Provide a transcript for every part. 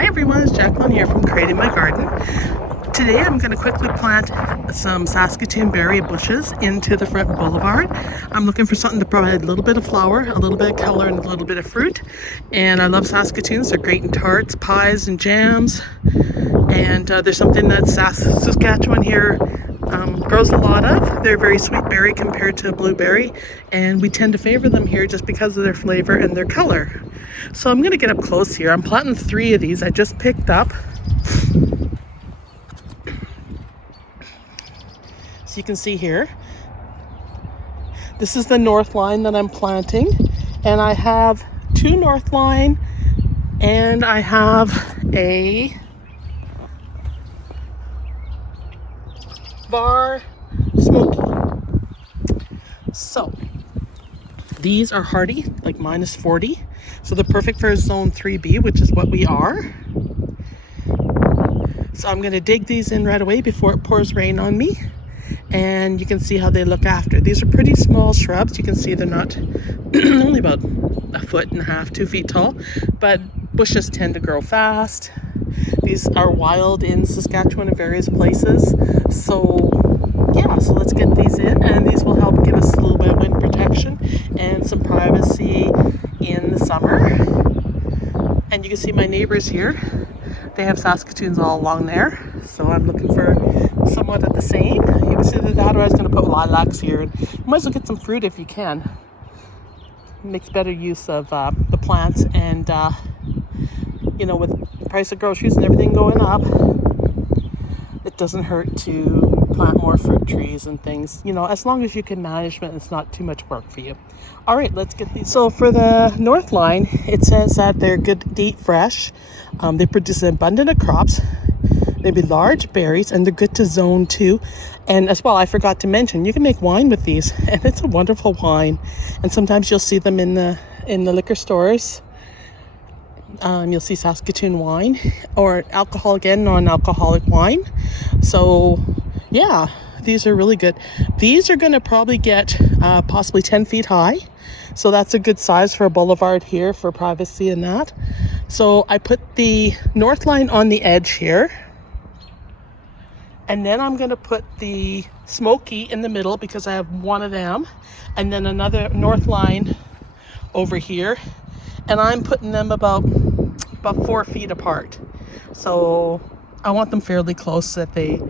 Hi everyone, it's Jacqueline here from Creating My Garden. Today I'm going to quickly plant some Saskatoon berry bushes into the front boulevard. I'm looking for something to provide a little bit of flower, a little bit of color, and a little bit of fruit. And I love Saskatoons. They're great in tarts, pies, and jams. And there's something that Saskatchewan here grows a lot of. They're very sweet berry compared to blueberry, and we tend to favor them here just because of their flavor and their color. So I'm going to get up close here. I'm planting 3 of these I just picked up. So you can see here, this is the north line that I'm planting, and I have 2 north line, and I have a bar smoky. So these are hardy, like -40, so they're perfect for zone 3B, which is what we are. So I'm going to dig these in right away before it pours rain on me, and you can see how they look after. These are pretty small shrubs. You can see they're not only about 1.5 feet, 2 feet tall, but bushes tend to grow fast. These are wild in Saskatchewan in various places. So yeah, so let's get these in, and these will help give us a little bit of wind protection and some privacy in the summer. And you can see my neighbors here. They have Saskatoons all along there, so I'm looking for somewhat of the same. You can see that I was going to put lilacs here. You might as well get some fruit if you can. It makes better use of the plants, and you know, with the price of groceries and everything going up, it doesn't hurt to plant more fruit trees and things, you know, as long as you can manage it, it's not too much work for you. All right, let's get these. So for the north line, it says that they're good to eat fresh. They produce an abundance of crops, maybe large berries, and they're good to zone 2. And as well, I forgot to mention, you can make wine with these, and it's a wonderful wine. And sometimes you'll see them in the liquor stores. You'll see Saskatoon wine, or alcohol again, non-alcoholic wine. So yeah, these are really good. These are going to probably get possibly 10 feet high. So that's a good size for a boulevard here for privacy and that. So I put the north line on the edge here. And then I'm going to put the smoky in the middle because I have 1 of them. And then another north line over here. And I'm putting them about 4 feet apart. So I want them fairly close so that they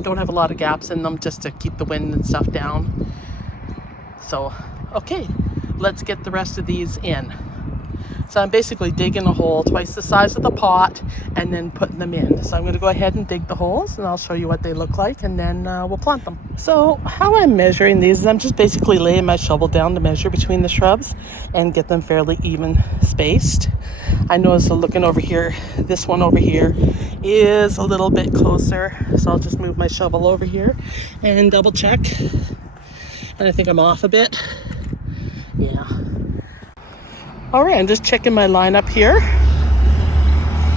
don't have a lot of gaps in them, just to keep the wind and stuff down. So, okay, let's get the rest of these in. So I'm basically digging a hole twice the size of the pot and then putting them in. So I'm going to go ahead and dig the holes, and I'll show you what they look like, and then we'll plant them. So how I'm measuring these is I'm just basically laying my shovel down to measure between the shrubs and get them fairly even spaced. I notice looking over here, this one over here is a little bit closer. So I'll just move my shovel over here and double check. And I think I'm off a bit. Yeah. All right, I'm just checking my lineup here,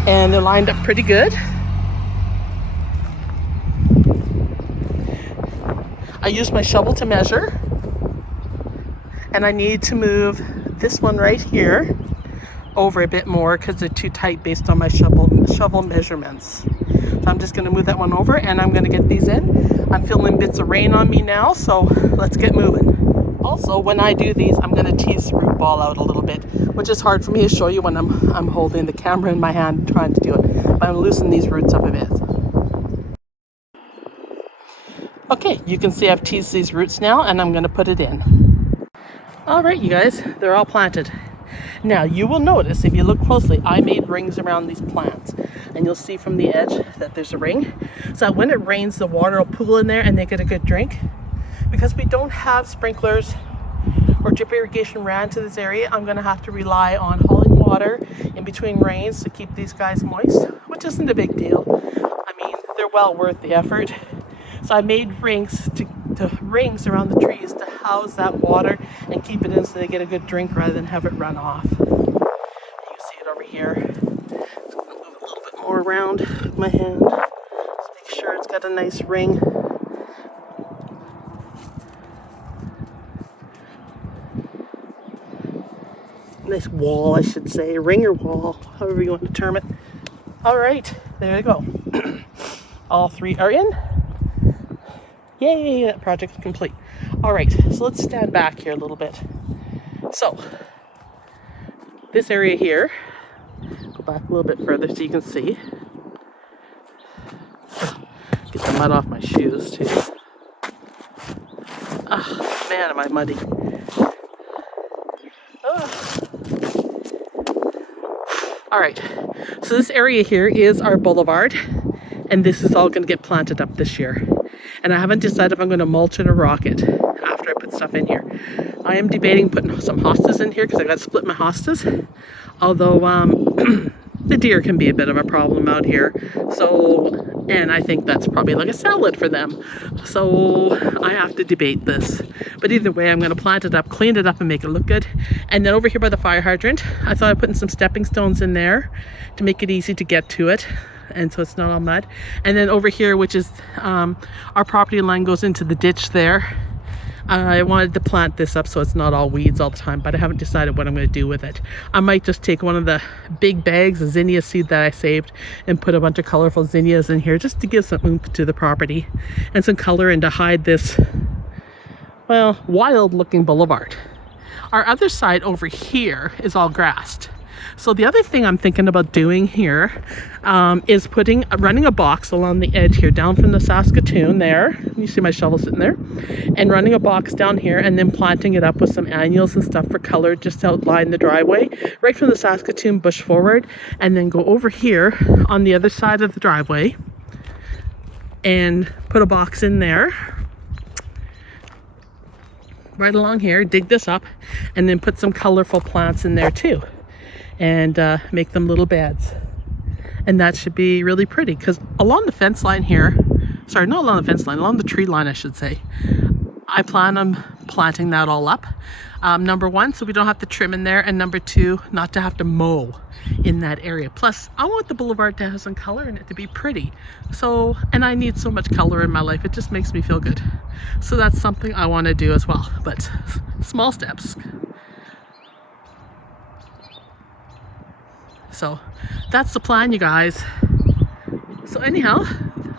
and they're lined up pretty good. I used my shovel to measure, and I need to move this one right here over a bit more because they're too tight based on my shovel measurements. So I'm just going to move that one over, and I'm going to get these in. I'm feeling bits of rain on me now, so let's get moving. Also, when I do these, I'm going to tease the root ball out a little bit, which is hard for me to show you when I'm holding the camera in my hand trying to do it. But I'm loosening these roots up a bit. Okay, you can see I've teased these roots now, and I'm going to put it in. All right, you guys, they're all planted. Now, you will notice, if you look closely, I made rings around these plants. And you'll see from the edge that there's a ring. So when it rains, the water will pool in there and they get a good drink. Because we don't have sprinklers or drip irrigation ran to this area, I'm going to have to rely on hauling water in between rains to keep these guys moist, which isn't a big deal. I mean, they're well worth the effort. So I made rings rings around the trees to house that water and keep it in so they get a good drink rather than have it run off. You can see it over here. Just going to move a little bit more around with my hand. Just make sure it's got a nice ring. nice wall, I should say, ringer wall, however you want to term it. All right, there you go. All 3 are in. Yay, that project is complete. All right, so let's stand back here a little bit. So this area here, go back a little bit further so you can see. Get the mud off my shoes too. Ah, man, am I muddy. All right, so this area here is our boulevard, and this is all going to get planted up this year. And I haven't decided if I'm going to mulch it or rock it after I put stuff in here. I am debating putting some hostas in here because I got to split my hostas. Although the deer can be a bit of a problem out here. So, and I think that's probably like a salad for them. So I have to debate this. But either way, I'm going to plant it up, clean it up, and make it look good. And then over here by the fire hydrant, I thought I'd put some stepping stones in there to make it easy to get to it. And so it's not all mud. And then over here, which is our property line goes into the ditch there. I wanted to plant this up so it's not all weeds all the time, but I haven't decided what I'm going to do with it. I might just take one of the big bags of zinnia seed that I saved and put a bunch of colorful zinnias in here just to give some oomph to the property and some color and to hide this, well, wild looking boulevard. Our other side over here is all grassed. So the other thing I'm thinking about doing here is running a box along the edge here, down from the Saskatoon there. You see my shovel sitting there. And running a box down here and then planting it up with some annuals and stuff for color just to outline the driveway. Right from the Saskatoon bush forward. And then go over here on the other side of the driveway and put a box in there. Right along here, dig this up, and then put some colorful plants in there too. And make them little beds. And that should be really pretty because along the fence line here, sorry, not along the fence line, along the tree line I should say, I plan on planting that all up. Number 1, so we don't have to trim in there, and number 2, not to have to mow in that area. Plus, I want the boulevard to have some color in it, to be pretty. So, and I need so much color in my life, it just makes me feel good. So that's something I want to do as well, but small steps. So that's the plan, you guys. So anyhow,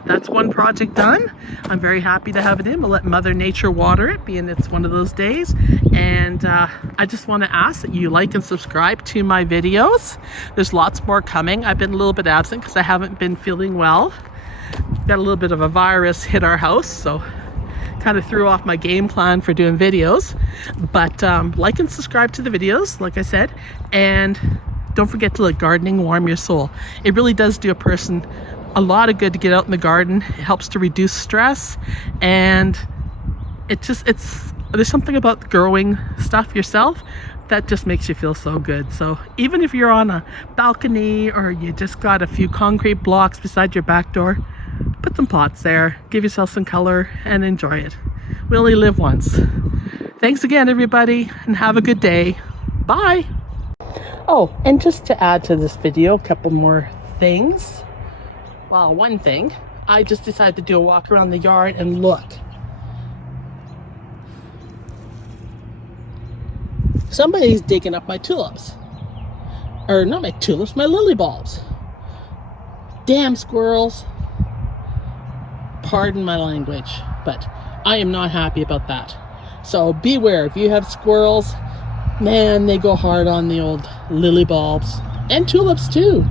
that's one project done. I'm very happy to have it in. We'll let Mother Nature water it, being it's one of those days. And I just want to ask that you like and subscribe to my videos. There's lots more coming. I've been a little bit absent because I haven't been feeling well. Got a little bit of a virus hit our house, so kind of threw off my game plan for doing videos. But like and subscribe to the videos, like I said. And don't forget to let gardening warm your soul. It really does do a person a lot of good to get out in the garden. It helps to reduce stress, and there's something about growing stuff yourself that just makes you feel so good. So even if you're on a balcony or you just got a few concrete blocks beside your back door, put some pots there, give yourself some color, and enjoy it. We only live once. Thanks again, everybody, and have a good day. Bye. Oh, and just to add to this video, a couple more things. Well, one thing, I just decided to do a walk around the yard and look. Somebody's digging up my tulips. Or not my tulips, my lily bulbs. Damn squirrels. Pardon my language, but I am not happy about that. So beware, if you have squirrels, man, they go hard on the old lily bulbs. And tulips too.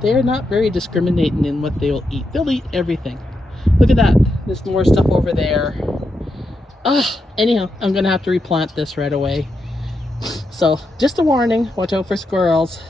They're not very discriminating in what they'll eat. They'll eat everything. Look at that. There's more stuff over there. Anyhow, I'm going to have to replant this right away. So, just a warning. Watch out for squirrels.